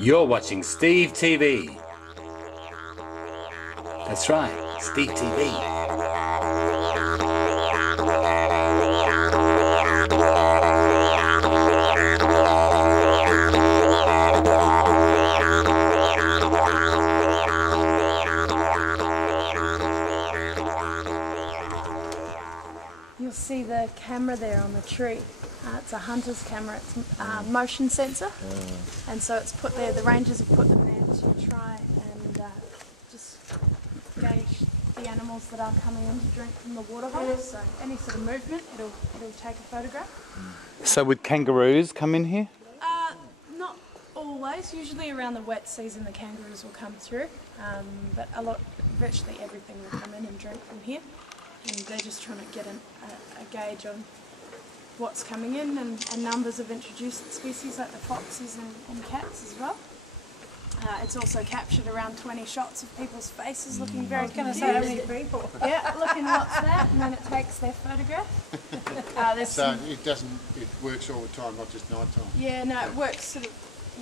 You're watching Steve TV. That's right, Steve TV. You'll see the camera there on the tree. It's a hunter's camera, it's a motion sensor, and so it's put there, the rangers have put them there to try and just gauge the animals that are coming in to drink from the waterhole. So any sort of movement, it'll take a photograph. So would kangaroos come in here? Not always, usually around the wet season the kangaroos will come through, but virtually everything will come in and drink from here. And they're just trying to get a gauge on what's coming in, and numbers of introduced species like the foxes and cats as well. It's also captured around 20 shots of people's faces looking very confused. How many people? Yeah, looking what's that, and then it takes their photograph. So it works all the time, not just night time? Yeah, no, it works sort of,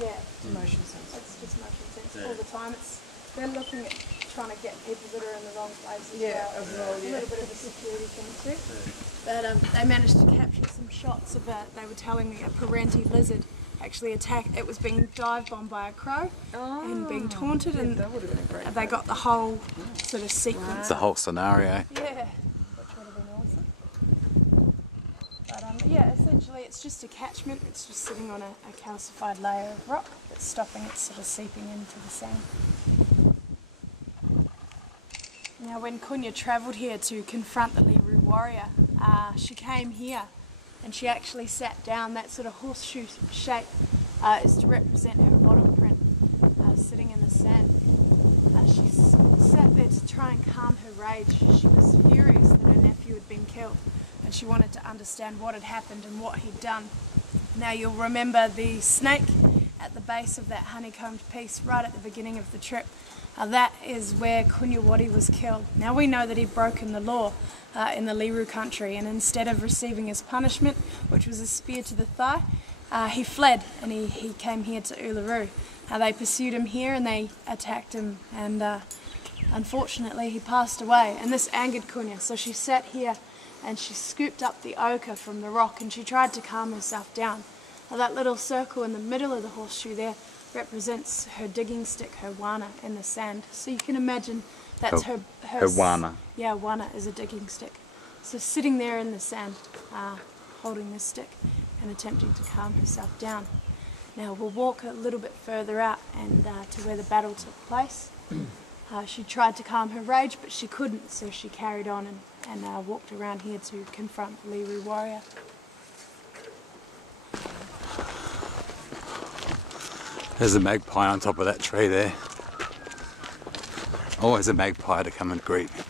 yeah. Motion sensor. It's just motion sense all the time. They're looking at trying to get people that are in the wrong place as well. A little bit of a security thing too. But they managed to capture some shots of they were telling me a parenti lizard actually attacked. It was being dive bombed by a crow and being taunted, and That would have been a great they got the whole sort of sequence. The whole scenario. Yeah, which would have been awesome. But yeah, essentially it's just a catchment. It's just sitting on a calcified layer of rock that's stopping it sort of seeping into the sand. Now when Kunya travelled here to confront the Liru warrior, she came here and she actually sat down. That sort of horseshoe shape is to represent her bottom print sitting in the sand. She sat there to try and calm her rage. She was furious that her nephew had been killed, and she wanted to understand what had happened and what he'd done. Now you'll remember the snake at the base of that honeycombed piece right at the beginning of the trip. That is where Kunya was killed. Now we know that he'd broken the law in the Liru country, and instead of receiving his punishment, which was a spear to the thigh, he fled and he came here to Uluru. They pursued him here and they attacked him, and unfortunately he passed away, and this angered Kunya, so she sat here and she scooped up the ochre from the rock and she tried to calm herself down. Now, that little circle in the middle of the horseshoe there represents her digging stick, her wana, in the sand. So you can imagine that's her wana. Yeah, wana is a digging stick. So sitting there in the sand, holding this stick and attempting to calm herself down. Now we'll walk a little bit further out and to where the battle took place. She tried to calm her rage, but she couldn't, so she carried on and walked around here to confront the Liru warrior. There's a magpie on top of that tree there. Always a magpie to come and greet me.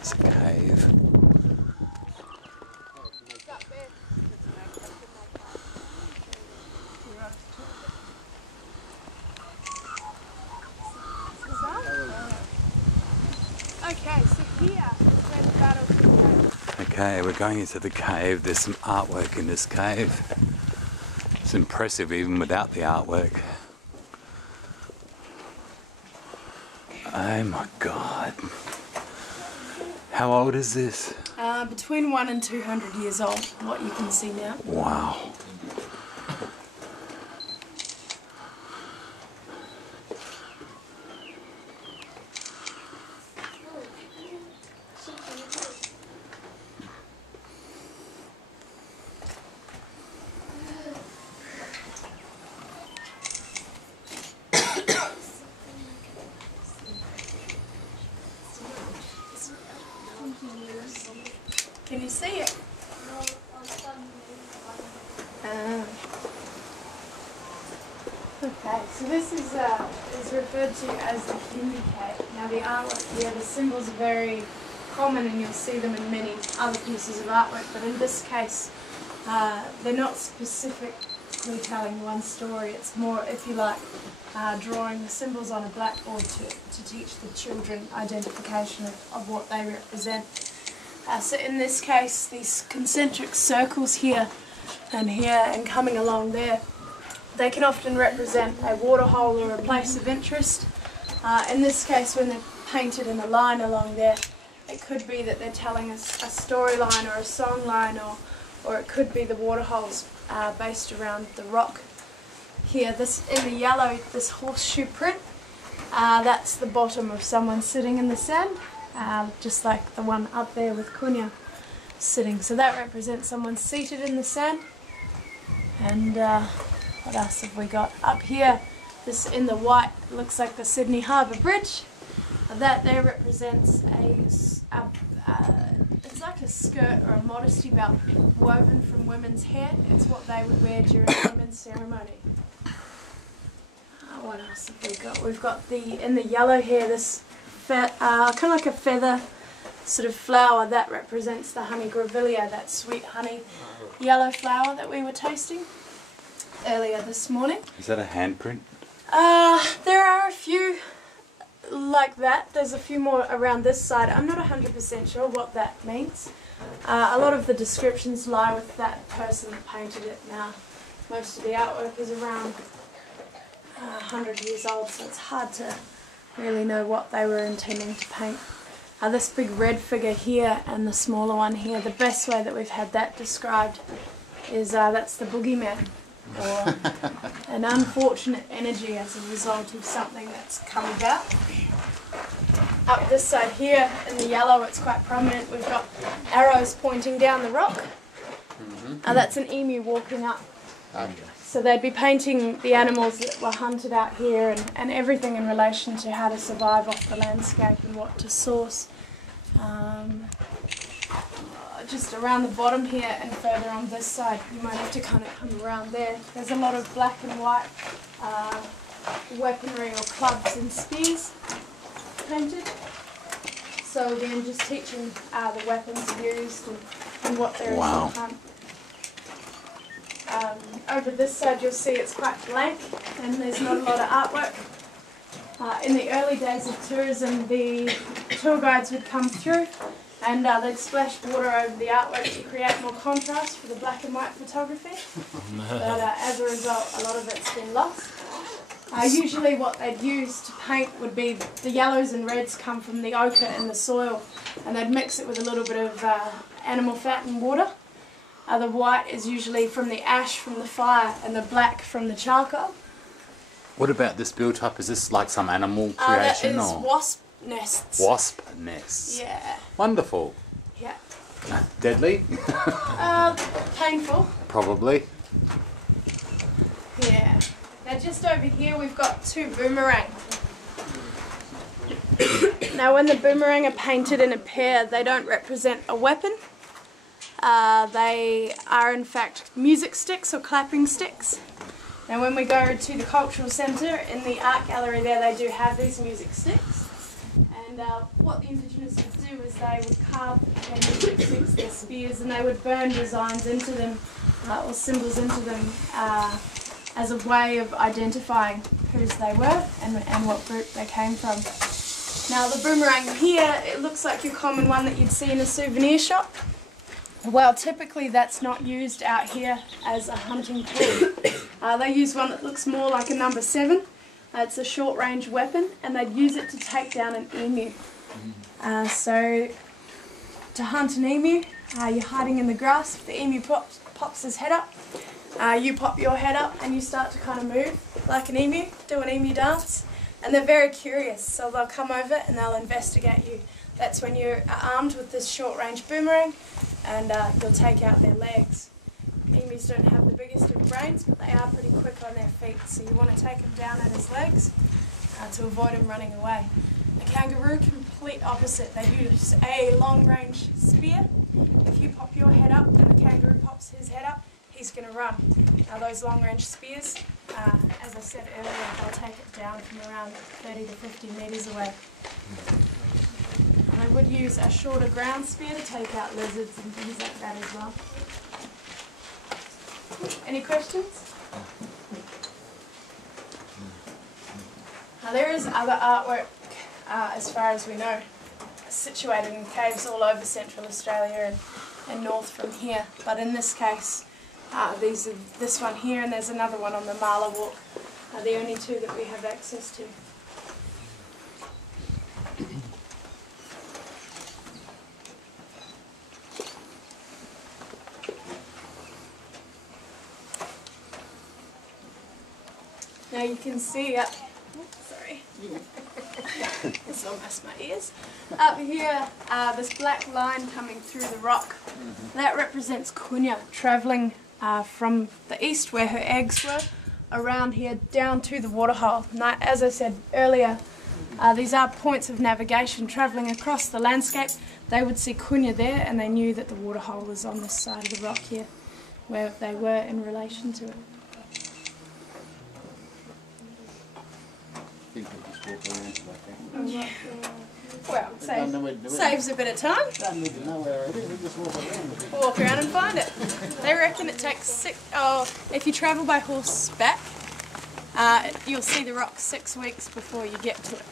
It's a cave. Okay, so here is where the battle took place. Okay, we're going into the cave. There's some artwork in this cave. It's impressive even without the artwork. Oh my God. How old is this? Between 100 and 200 years old, what you can see now. Wow. Can you see it? Okay, so this is referred to as the Hindi cave. Now the artwork here, the symbols are very common and you'll see them in many other pieces of artwork, but in this case they're not specific me telling one story. It's more, if you like, drawing the symbols on a blackboard to teach the children identification of what they represent. So in this case, these concentric circles here and coming along there, they can often represent a waterhole or a place of interest. In this case, when they're painted in a line along there, it could be that they're telling us a storyline or a song line, or it could be the waterholes based around the rock. Here, this in the yellow, this horseshoe print, that's the bottom of someone sitting in the sand, just like the one up there with Kunya sitting. So that represents someone seated in the sand. And what else have we got? Up here, this in the white, looks like the Sydney Harbour Bridge. That there represents it's like a skirt or a modesty belt woven from women's hair. It's what they would wear during a women's ceremony. What else have we got? We've got in the yellow here, this kind of like a feather sort of flower that represents the honey grevillea, that sweet honey yellow flower that we were tasting earlier this morning. Is that a handprint? There are a few like that. There's a few more around this side. I'm not 100% sure what that means. A lot of the descriptions lie with that person that painted it now. Most of the artwork is around 100 years old, so it's hard to really know what they were intending to paint. This big red figure here and the smaller one here, the best way that we've had that described is that's the boogeyman, or an unfortunate energy as a result of something that's come about. Up this side here in the yellow, it's quite prominent. We've got arrows pointing down the rock. That's an emu walking up. So they'd be painting the animals that were hunted out here and everything in relation to how to survive off the landscape and what to source. Just around the bottom here and further on this side, you might have to kind of come around there. There's a lot of black and white weaponry or clubs and spears painted. So again, just teaching the weapons used and what there is to hunt. Over this side you'll see it's quite blank and there's not a lot of artwork. In the early days of tourism, the tour guides would come through and they'd splash water over the artwork to create more contrast for the black and white photography. But as a result, a lot of it's been lost. Usually what they'd use to paint would be the yellows and reds come from the ochre in the soil, and they'd mix it with a little bit of animal fat and water. The white is usually from the ash from the fire and the black from the charcoal. What about this built up? Is this like some animal creation? That is or wasp nests. Wasp nests. Yeah. Wonderful. Yeah. Deadly? Painful. Probably. Yeah. Now just over here we've got two boomerang. Now when the boomerang are painted in a pair, they don't represent a weapon. They are in fact music sticks or clapping sticks. Now when we go to the cultural centre, in the art gallery there, they do have these music sticks. And what the Indigenous would do is they would carve their music sticks, their spears, and they would burn designs into them, or symbols into them, as a way of identifying whose they were and what group they came from. Now the boomerang here, it looks like your common one that you'd see in a souvenir shop. Well, typically that's not used out here as a hunting tool. They use one that looks more like a number 7. It's a short range weapon and they'd use it to take down an emu. So to hunt an emu, you're hiding in the grass. If the emu pops his head up, you pop your head up and you start to kind of move like an emu, do an emu dance. And they're very curious, so they'll come over and they'll investigate you. That's when you're armed with this short range boomerang and you'll take out their legs. Emus don't have the biggest of brains, but they are pretty quick on their feet, so you want to take him down at his legs to avoid him running away. The kangaroo, complete opposite. They use a long range spear. If you pop your head up and the kangaroo pops his head up, he's going to run. Now those long range spears, as I said earlier, they'll take it down from around 30 to 50 metres away. And they would use a shorter ground spear to take out lizards and things like that as well. Any questions? Now there is other artwork, as far as we know, situated in caves all over Central Australia and north from here. But in this case, this one here and there's another one on the Marla Walk are the only two that we have access to. Now you can see up, sorry, it's almost my ears. Up here, this black line coming through the rock, that represents Kunya travelling from the east where her eggs were, around here down to the waterhole. Now, as I said earlier, these are points of navigation travelling across the landscape. They would see Kunya there and they knew that the waterhole was on this side of the rock here, where they were in relation to it. Yeah. Well, saves a bit of time. Don't need to know where it is, we just walk around. Walk around and find it. They reckon it takes if you travel by horseback, you'll see the rock 6 weeks before you get to it.